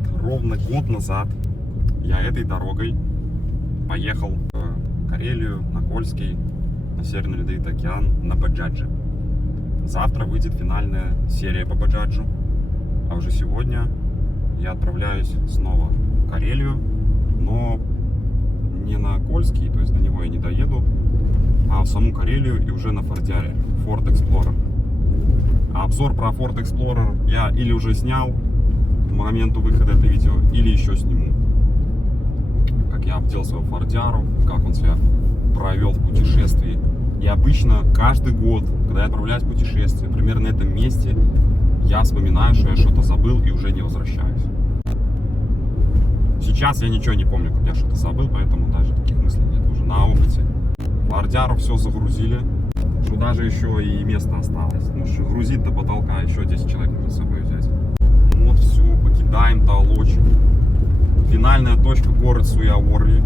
вот ровно год назад я этой дорогой поехал в Карелию, на Кольский, на Северный Ледовитый океан на баджадже. Завтра выйдет финальная серия по баджаджу, а уже сегодня я отправляюсь снова в Карелию, но не на Кольский, то есть до него я не доеду, а в саму Карелию и уже на Фордяре, Ford Explorer. А обзор про Ford Explorer я или уже снял к моменту выхода этого видео, или еще сниму. Как я обдел свою Фордяру, как он себя провел в путешествии. И обычно каждый год, когда я отправляюсь в путешествие, примерно на этом месте, я вспоминаю, что я что-то забыл и уже не возвращаюсь. Сейчас я ничего не помню, как я что-то забыл, поэтому даже таких мыслей нет, уже на опыте. Фордяру все загрузили, что даже еще и место осталось. Ну что, грузит до потолка, еще 10 человек нужно с собой взять. Вот все, покидаем Толочь. Финальная точка — город Суя-Орли.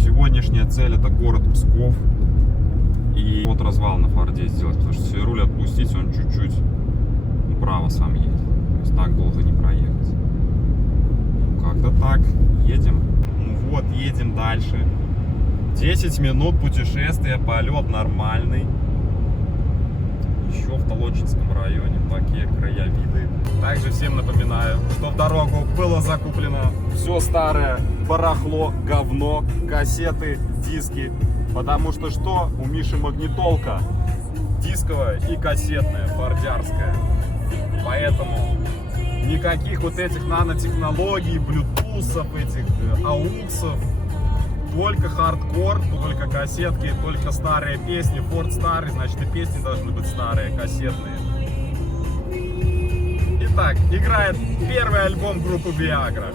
Сегодняшняя цель — это город Псков. И вот развал на Форде сделать, потому что если руль отпустить, он чуть-чуть вправо сам едет. То есть так долго не проехать. Ну, как-то так. Едем. Ну вот, едем дальше. 10 минут путешествия, полет нормальный. Еще в Толочинском районе такие краевиды. Также всем напоминаю, что в дорогу было закуплено все старое барахло, говно, кассеты, диски. Потому что у Миши магнитолка дисковая и кассетная, фордярская. Поэтому никаких вот этих нанотехнологий, блютусов, этих ауксов. Только хардкор, только кассетки, только старые песни. Форд старый, значит и песни должны быть старые, кассетные. Итак, играет первый альбом группы Viagra.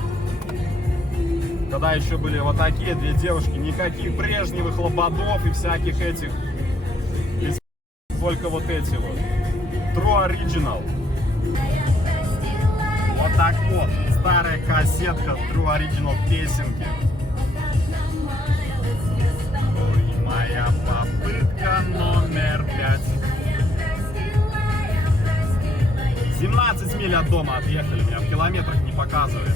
Когда еще были вот такие две девушки, никаких брежневых лободов и всяких этих. Только вот эти вот. True Original. Вот так вот. Старая кассетка True Original песенки. Ой, моя попытка номер 5. 17 миль от дома отъехали, меня в километрах не показывает.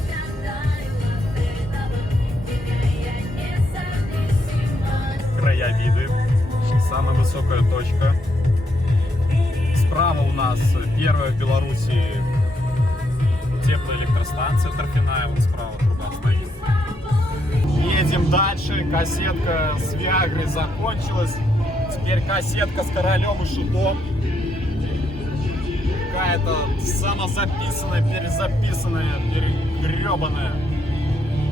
Краевиды. Самая высокая точка. Справа у нас первая в Беларуси теплоэлектростанция торфяная, вон справа труба стоит. Едем дальше. Кассетка с Виагрой закончилась. Теперь кассетка с Королем и Шутом. Какая-то самозаписанная, перезаписанная, перегребанная.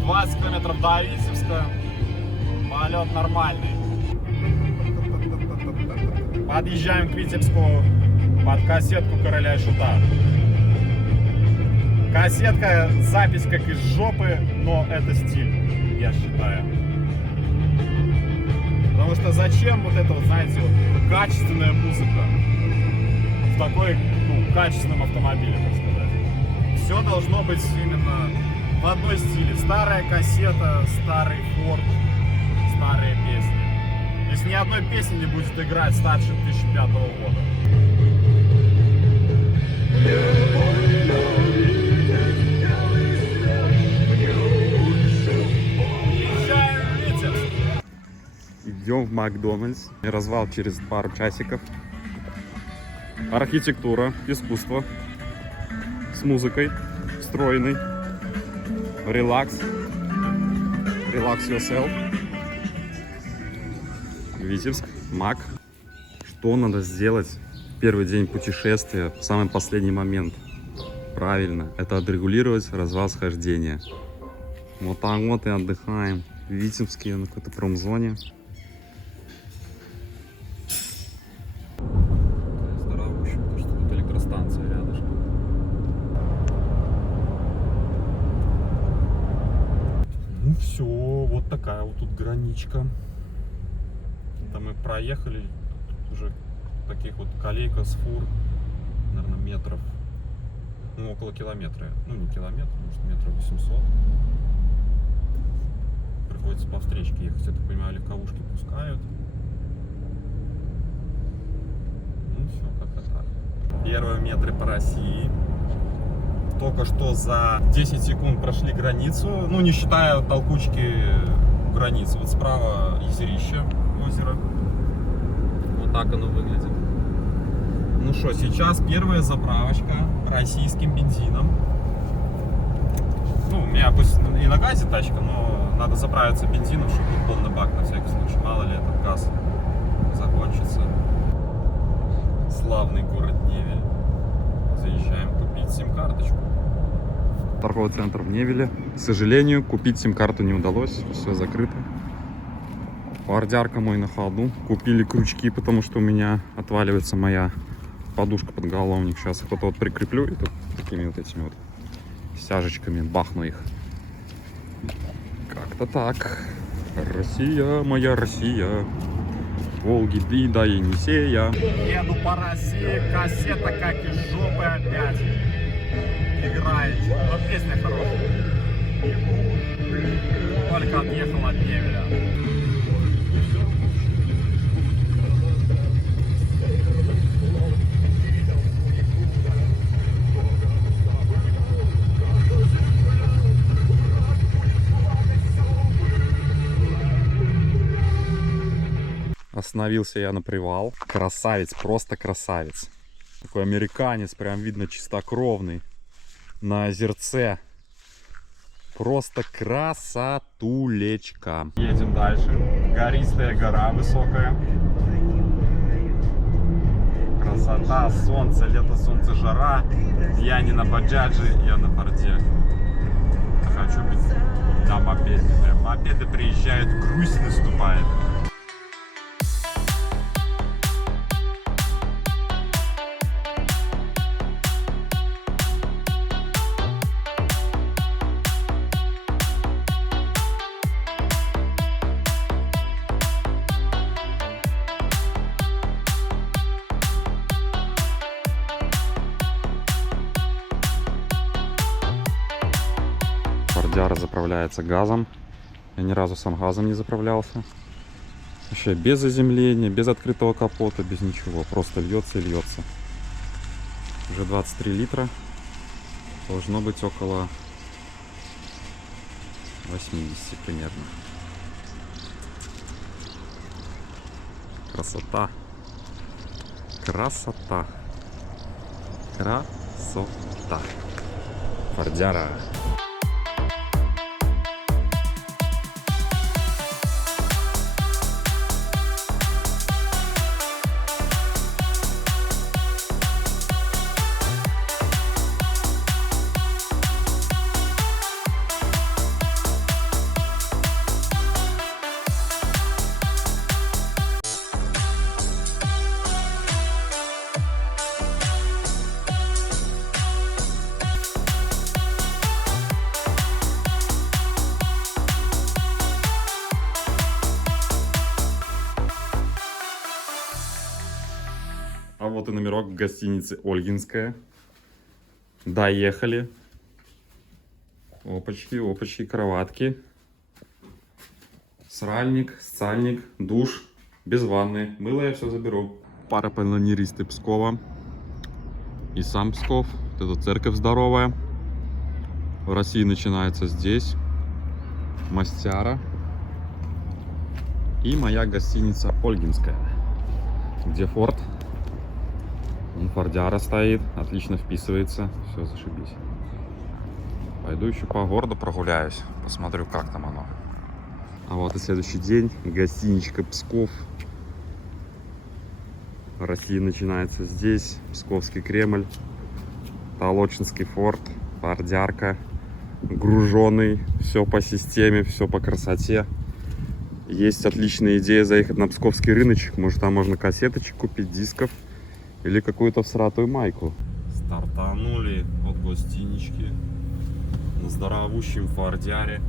20 километров до Витебска. Полет нормальный. Подъезжаем к Витебску под кассетку Короля и Шута. Кассетка, запись как из жопы, но это стиль, я считаю. Потому что зачем вот это, вот, знаете, вот, качественная музыка в такой, качественном автомобиле, так сказать. Все должно быть именно в одной стиле. Старая кассета, старый Ford, старые песни. То есть ни одной песни не будет играть старше 2005 года. Идем в Макдональдс. Развал через пару часиков. Архитектура, искусство с музыкой встроенной. Релакс. Relax yourself. Витебск, Мак. Что надо сделать в первый день путешествия, в самый последний момент? Правильно, это отрегулировать развал схождения. Вот так вот и отдыхаем в Витебске, на какой-то промзоне. Здоровущий, потому что тут электростанция рядышком. Ну все, вот такая вот тут граничка. Это мы проехали, уже таких вот колейка с фур, наверное, метров, около километра. Ну не километр, может метров 800. Приходится по встречке ехать, я так понимаю, легковушки пускают. Ну все, как-то так. Первые метры по России. Только что за 10 секунд прошли границу, ну не считая толкучки границы. Вот справа Езерище, озеро. Вот так оно выглядит. Ну что, сейчас первая заправочка российским бензином. Ну, у меня пусть и на газе тачка, но надо заправиться бензином, чтобы был полный бак на всякий случай. Мало ли этот газ закончится. Славный город Невель. Заезжаем купить сим-карточку. Торговый центр в Невеле. К сожалению, купить сим-карту не удалось. Все закрыто. Фордярка мой на ходу. Купили крючки, потому что у меня отваливается моя подушка под головник. Сейчас их вот прикреплю и тут такими вот этими вот стяжечками бахну их. Как-то так. Россия, моя Россия. Волги, да и Енисея. Еду по России, кассета как из жопы опять играет. Но песня хорошая. Только отъехал от Невеля. Остановился я на привал. Красавец, просто красавец. Такой американец, прям видно чистокровный. На озерце. Просто красотулечка. Едем дальше. Гористая гора высокая. Красота, солнце, лето, солнце, жара. Я не на баджадже, я на форде. Хочу быть на мопеде. Мопеды приезжают, грусть наступает. Фордяра заправляется газом. Я ни разу сам газом не заправлялся. Вообще без заземления, без открытого капота, без ничего. Просто льется и льется. Уже 23 литра. Должно быть около 80 примерно. Красота. Красота. Красота. Фордяра. А вот и номерок в гостинице Ольгинская. Доехали. Опачки, опачки, кроватки. Сральник, сальник, душ. Без ванны. Мыло я все заберу. Парапланеристы Пскова. И сам Псков. Вот эта церковь здоровая. В России начинается здесь. Мастяра. И моя гостиница Ольгинская. Где форт. Фордяра стоит, отлично вписывается, все, зашибись. Пойду еще по городу прогуляюсь, посмотрю, как там оно. А вот и следующий день, гостиничка Псков. Россия начинается здесь, Псковский Кремль, Толочинский форт, Фордярка, груженый, все по системе, все по красоте. Есть отличная идея заехать на Псковский рыночек, может там можно кассеточек купить, дисков. Или какую-то всратую майку. Стартанули от гостинички на здоровущем Фордяре.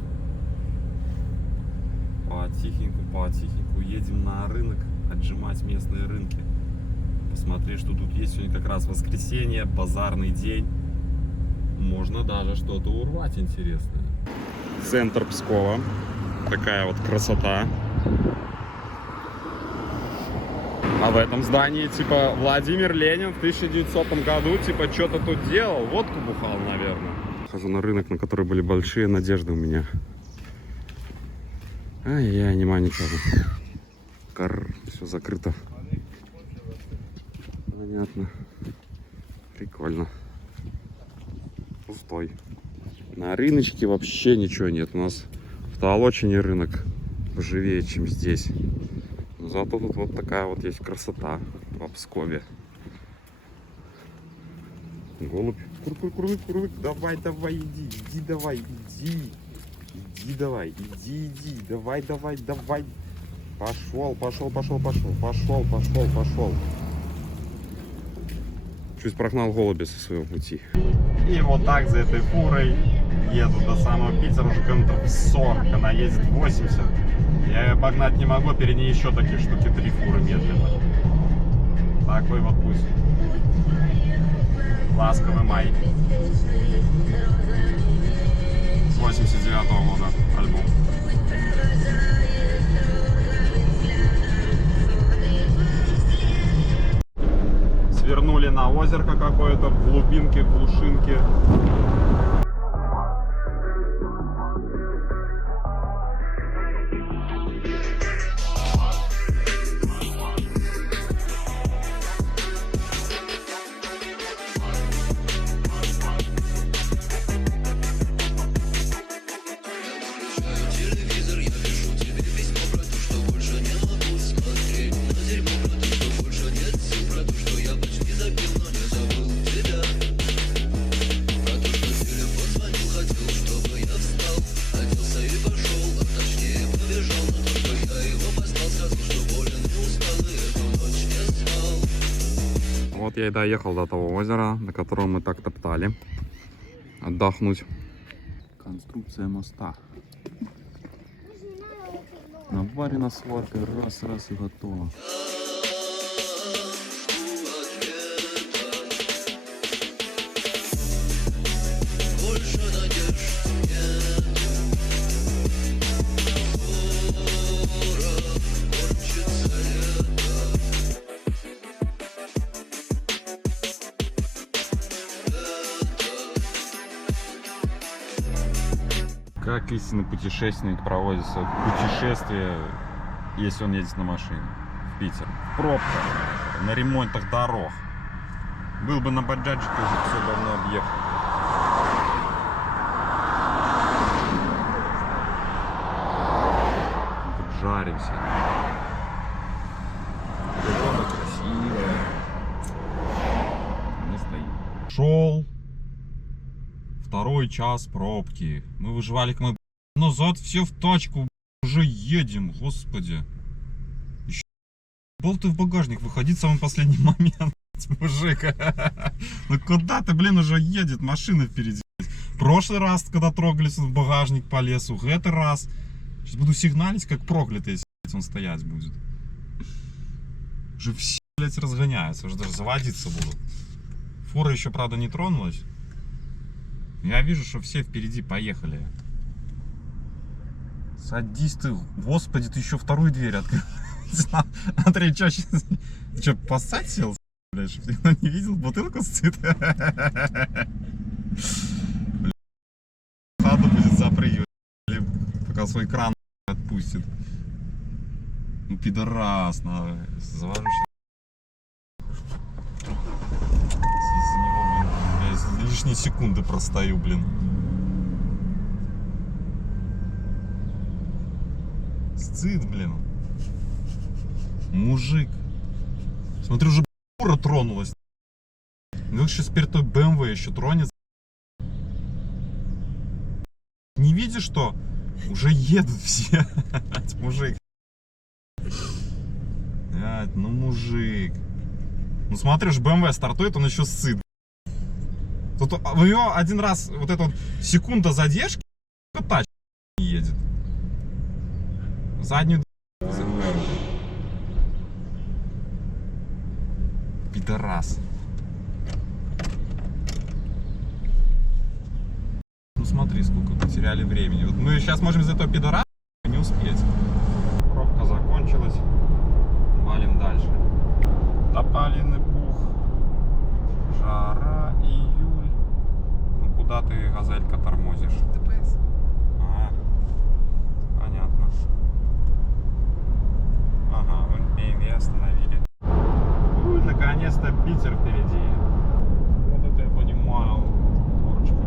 Потихеньку едем на рынок отжимать местные рынки. Посмотри, что тут есть. Сегодня как раз воскресенье, базарный день. Можно даже что-то урвать интересное. Центр Пскова. Такая вот красота. А в этом здании, типа, Владимир Ленин в 1900 году, типа, что-то тут делал. Водку бухал, наверное. Хожу на рынок, на который были большие надежды у меня. Ай-яй, нема ничего. Все закрыто. Понятно. Прикольно. Пустой. На рыночке вообще ничего нет. У нас в Толочине рынок поживее, чем здесь. Но зато тут вот такая вот есть красота в Пскове. Голубь. Кур-кур-кур-кур. Давай, давай, иди, давай, иди. Иди, давай, иди. Давай. Пошел. Чуть прогнал голубя со своего пути. И вот так за этой фурой еду до самого Питера, уже км 40, она ездит 80. Я ее обогнать не могу, перед ней еще такие штуки 3 фуры медленно. Такой вот пусть. Ласковый май. 89-го года альбом. Свернули на озерко какое-то в глубинке, в глушинке. Вот я и доехал до того озера, на котором мы так топтали. Отдохнуть. Конструкция моста. Наварена сваркой, раз и готово. Как истинный путешественник проводит свое путешествие, если он едет на машине в Питер? В пробках, на ремонтах дорог. Был бы на баджаджике, уже все давно объехал. Тут жаримся. Природа красивая. Мы стоим. Шел. Второй час пробки. Мы выживали, мы назад, все в тачку, уже едем, господи. Еще болты в багажник, выходить в самый последний момент, мужик. Ну куда ты, блин, уже едет, машина впереди. Прошлый раз, когда трогались, в багажник по лесу, этот раз. Сейчас буду сигналить, как проклятый, если он стоять будет. Уже все, блядь, разгоняются, уже даже заводиться будут. Фура еще, правда, не тронулась. Я вижу, что все впереди поехали. Садись ты, господи, ты еще вторую дверь открыл. Андрей, что сейчас? Ты что, поссать сел? Блядь, чтоб ты не видел бутылку сцит? Надо будет запрыгивать, пока свой кран отпустит. Ну, пидорас, надо. Завожу сейчас. Лишние секунды простою, блин. Сцит, блин. Мужик. Смотри, уже фура тронулась. Ну, сейчас теперь той BMW еще тронется. Не видишь, что уже едут все? Мужик. Ну, мужик. Ну, смотри, уж BMW стартует, он еще сцит. Тут у него один раз вот эта вот секунда задержки, тачка не едет. Заднюю закрыл. Пидорас. Ну смотри, сколько потеряли времени. Вот мы сейчас можем из этого пидораса не успеть. Пробка закончилась. валим дальше. Тополиный пух. Жара, июль. Ну куда ты, газелька, тормозишь? ДПС. А, понятно. Ага, вы BMW остановили. Ой, наконец-то Питер впереди. Вот это я понимаю, горочка.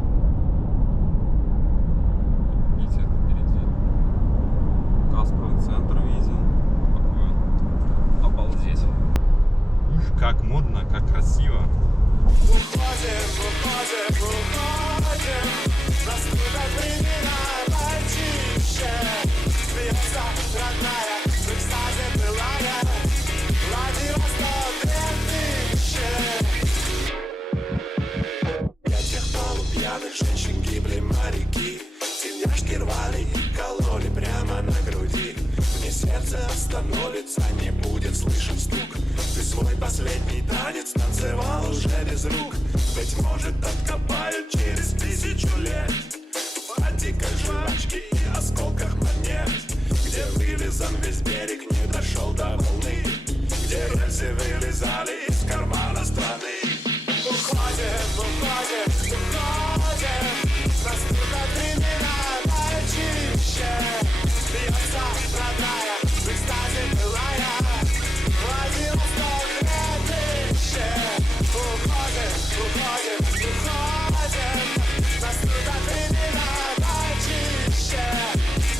Питер впереди. Газпром-центр виден. Какой? Обалдеть. Ух, как модно, как красиво. Уходим, уходим, уходим. Наступят времена почище. Смеется родная, в экстазе былая. Владивосток 2000. Этих полупьяных женщин гибли моряки. Тельняшки рвали и кололи прямо на груди. Мне сердце остановится, не будет слышен стук. Ты свой последний танец танцевал уже без рук. Быть может, откопают через 1000 лет в антиках жвачки и осколках монет, где вылизан весь берег, не дошел до волны, где рельсы вылезали из кармана страны. Уходим, уходим, уходим. Наступят времена почище. Бьется родная, в экстазе былая. Владивосток 2000. Уходим, уходим, уходим. Наступят времена почище.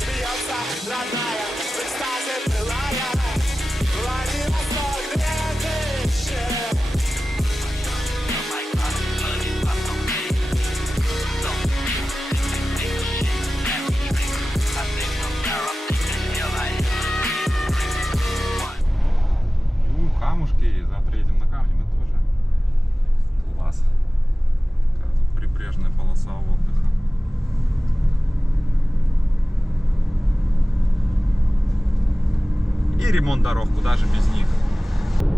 Бьется родная, в экстазе былая. Владивосток 2000. Камушки, завтра едем на камни, мы тоже. Класс. Такая тут прибрежная полоса отдыха. И ремонт дорог, куда же без них.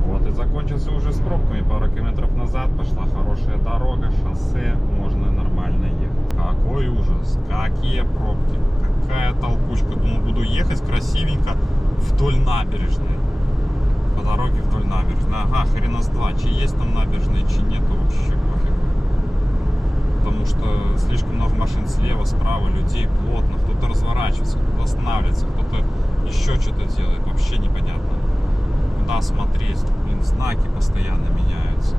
Вот и закончился уже с пробками. Пару километров назад пошла хорошая дорога, шоссе, можно нормально ехать. Какой ужас, какие пробки, какая толкучка. Думаю, буду ехать красивенько вдоль набережной. По дороге вдоль набережной. Ага, хрена с два. Чи есть там набережные, чи нету, вообще пофиг. Потому что слишком много машин слева, справа, людей плотно. Кто-то разворачивается, кто-то останавливается, кто-то еще что-то делает. Вообще непонятно. Куда смотреть? Блин, знаки постоянно меняются.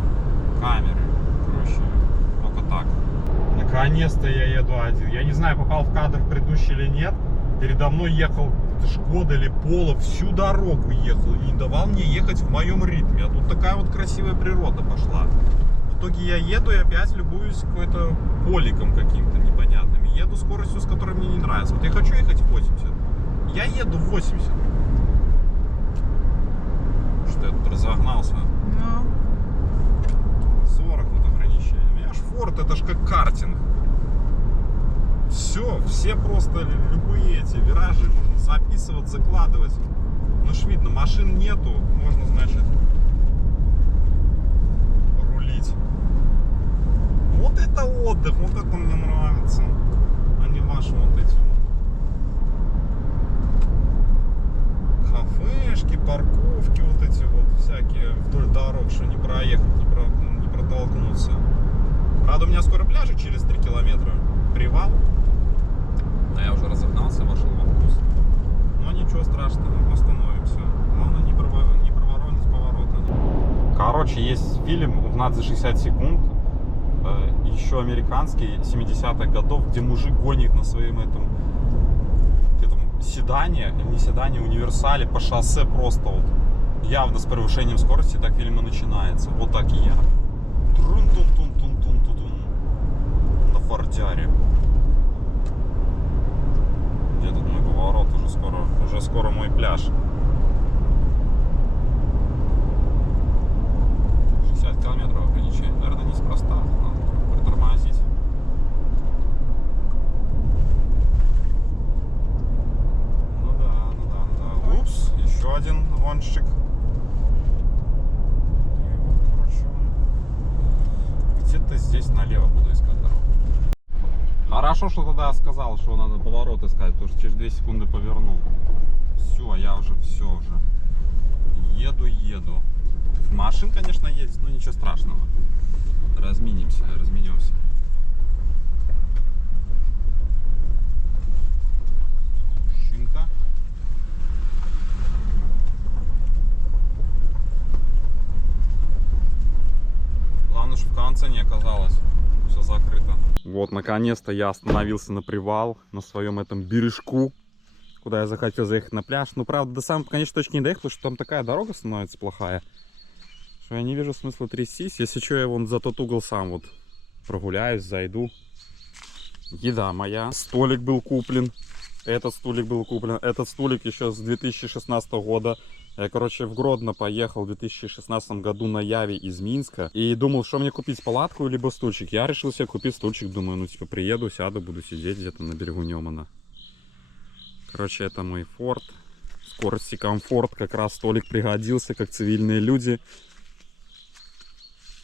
Камеры. Короче, только так. Наконец-то я еду один. Я не знаю, попал в кадр предыдущий или нет. Передо мной ехал Шкода или Поло, всю дорогу ехал и не давал мне ехать в моем ритме. А тут такая вот красивая природа пошла. В итоге я еду и опять любуюсь какой-то поликом каким-то непонятным. Еду скоростью, с которой мне не нравится. Вот я хочу ехать 80. Я еду 80. Что я тут разогнался? Ну. 40 вот ограничение. У меня ж Форд, это ж как картинг. Все просто любые эти виражи можно записывать, закладывать. Ну ж видно, машин нету, можно, значит, рулить. Вот это отдых, вот это мне нравится. А не ваши вот эти кафешки, парковки, вот эти вот всякие вдоль дорог, что не проехать, не протолкнуться. Правда, у меня скоро пляжи через 3 километра. Привал. А я уже разогнался, вошел во вкус. Но ничего страшного, остановимся. Главное не проворонить поворота. Короче, есть фильм «Угнать за 60 секунд». Еще американский, 70-х годов, где мужик гонит на своем этом седане, не седане, универсале по шоссе просто вот. Явно с превышением скорости так фильм и начинается. Вот так и я. На фордяре. Где тут мой поворот? Уже скоро мой пляж. 60 километров ограничение. Наверное, неспроста. Надо притормозить. Ну да. Упс, еще один гонщик. Где-то здесь налево буду искать дорогу. Хорошо, что тогда сказал, что надо поворот искать, потому что через 2 секунды повернул. Все, я уже все уже. Еду. Машин, конечно, есть, но ничего страшного. Разменимся. Шинка. Главное, что в конце не оказалось все закрыто. Вот, наконец-то я остановился на привал, на своем этом бережку, куда я захотел заехать на пляж. Ну, правда, до самой конечной точки не доехал, потому что там такая дорога становится плохая, что я не вижу смысла трястись. Если что, я вон за тот угол сам вот прогуляюсь, зайду. Еда моя. Столик был куплен. Этот столик был куплен. Этот столик еще с 2016 года. Я, короче, в Гродно поехал в 2016 году на Яве из Минска. И думал, что мне купить, палатку либо стульчик. Я решил себе купить стульчик. Думаю, ну типа приеду, сяду, буду сидеть где-то на берегу Немана. Короче, это мой форт. Скорость и комфорт. Как раз столик пригодился, как цивильные люди.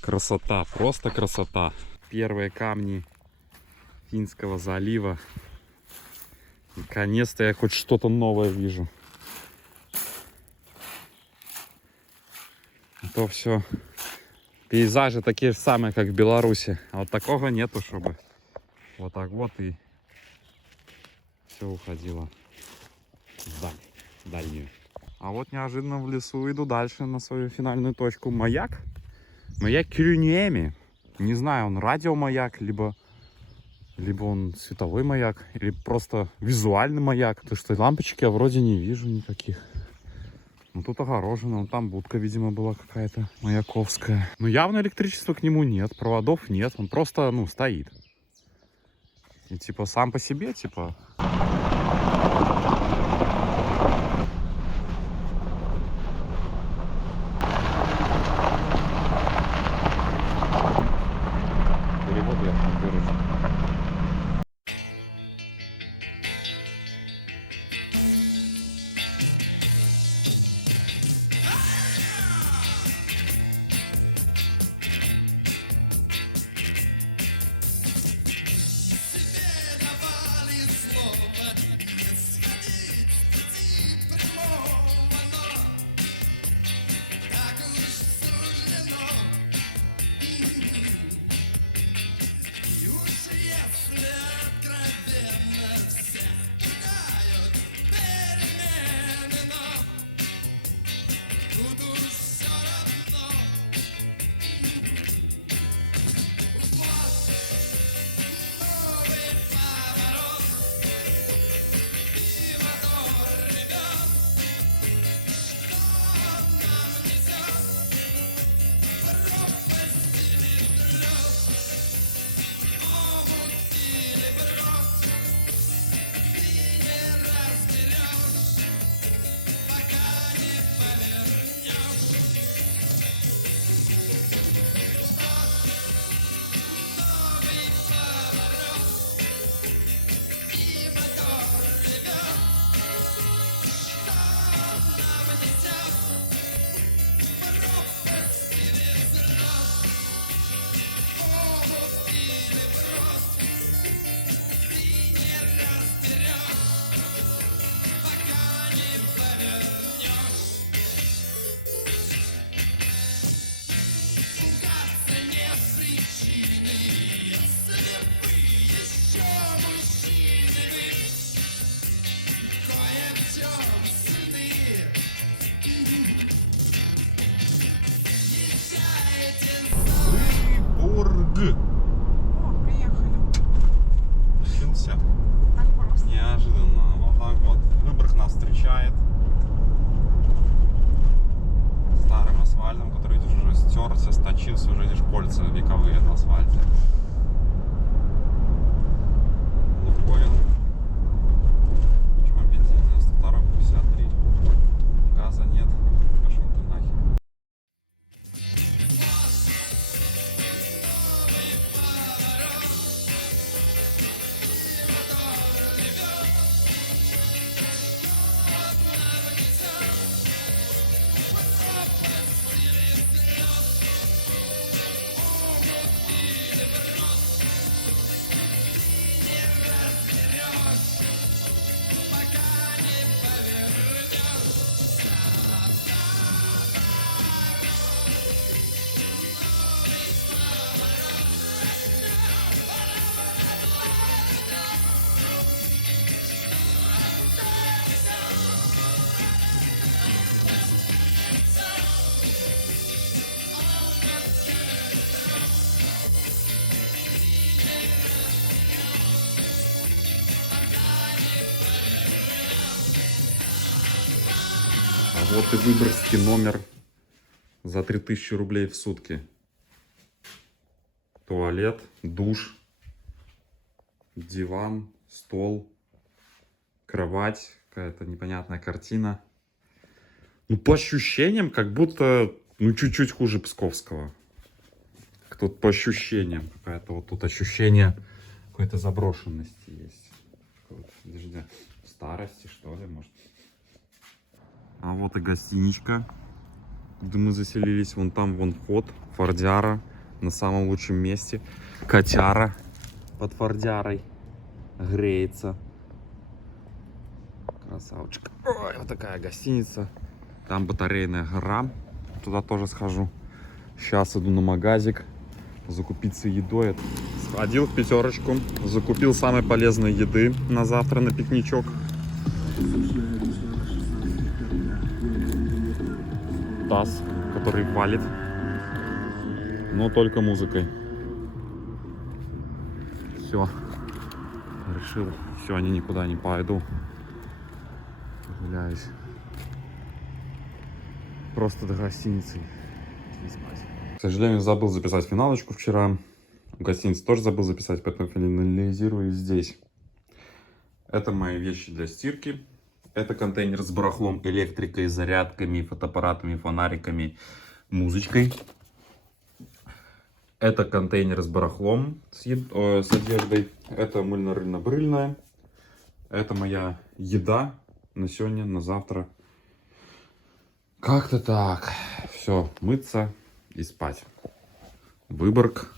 Красота, просто красота. Первые камни Финского залива. Наконец-то я хоть что-то новое вижу. А то все пейзажи такие же самые, как в Беларуси. А вот такого нету, чтобы вот так вот и все уходило вдаль, в дальнюю. А вот неожиданно в лесу иду дальше на свою финальную точку. Маяк. Маяк Кюрюниеми. Не знаю, он радиомаяк, либо он световой маяк, или просто визуальный маяк. Потому что лампочки я вроде не вижу никаких. Ну тут огорожено, вон там будка, видимо, была какая-то маяковская. Но явно электричества к нему нет, проводов нет, он просто, ну, стоит. И типа сам по себе, типа... Перевод я выражу. Вот и выборгский номер за 3000 рублей в сутки. Туалет, душ, диван, стол, кровать, какая-то непонятная картина. Ну, по ощущениям, как будто, ну, чуть-чуть хуже Псковского. Как тут по ощущениям, какое-то вот тут ощущение какой-то заброшенности есть. Подожди, старости, что ли, может. А вот и гостиничка, где мы заселились. Вон там, вон вход, Фордяра на самом лучшем месте. Котяра под Фордярой греется. Красавчик. Ой, вот такая гостиница. Там батарейная гора. Туда тоже схожу. Сейчас иду на магазик закупиться едой. Сходил в пятерочку, закупил самой полезной еды на завтра на пикничок. Таз, который валит, но только музыкой. Все, решил, сегодня никуда не пойду, гуляюсь. Просто до гостиницы и спать. К сожалению, забыл записать финалочку вчера. В гостинице тоже забыл записать, поэтому финализирую здесь. Это мои вещи для стирки. Это контейнер с барахлом, электрикой, зарядками, фотоаппаратами, фонариками, музычкой. Это контейнер с барахлом, с одеждой. Это мыльно-рыльно-брыльная. Это моя еда на сегодня, на завтра. Как-то так. Все, мыться и спать. Выборг.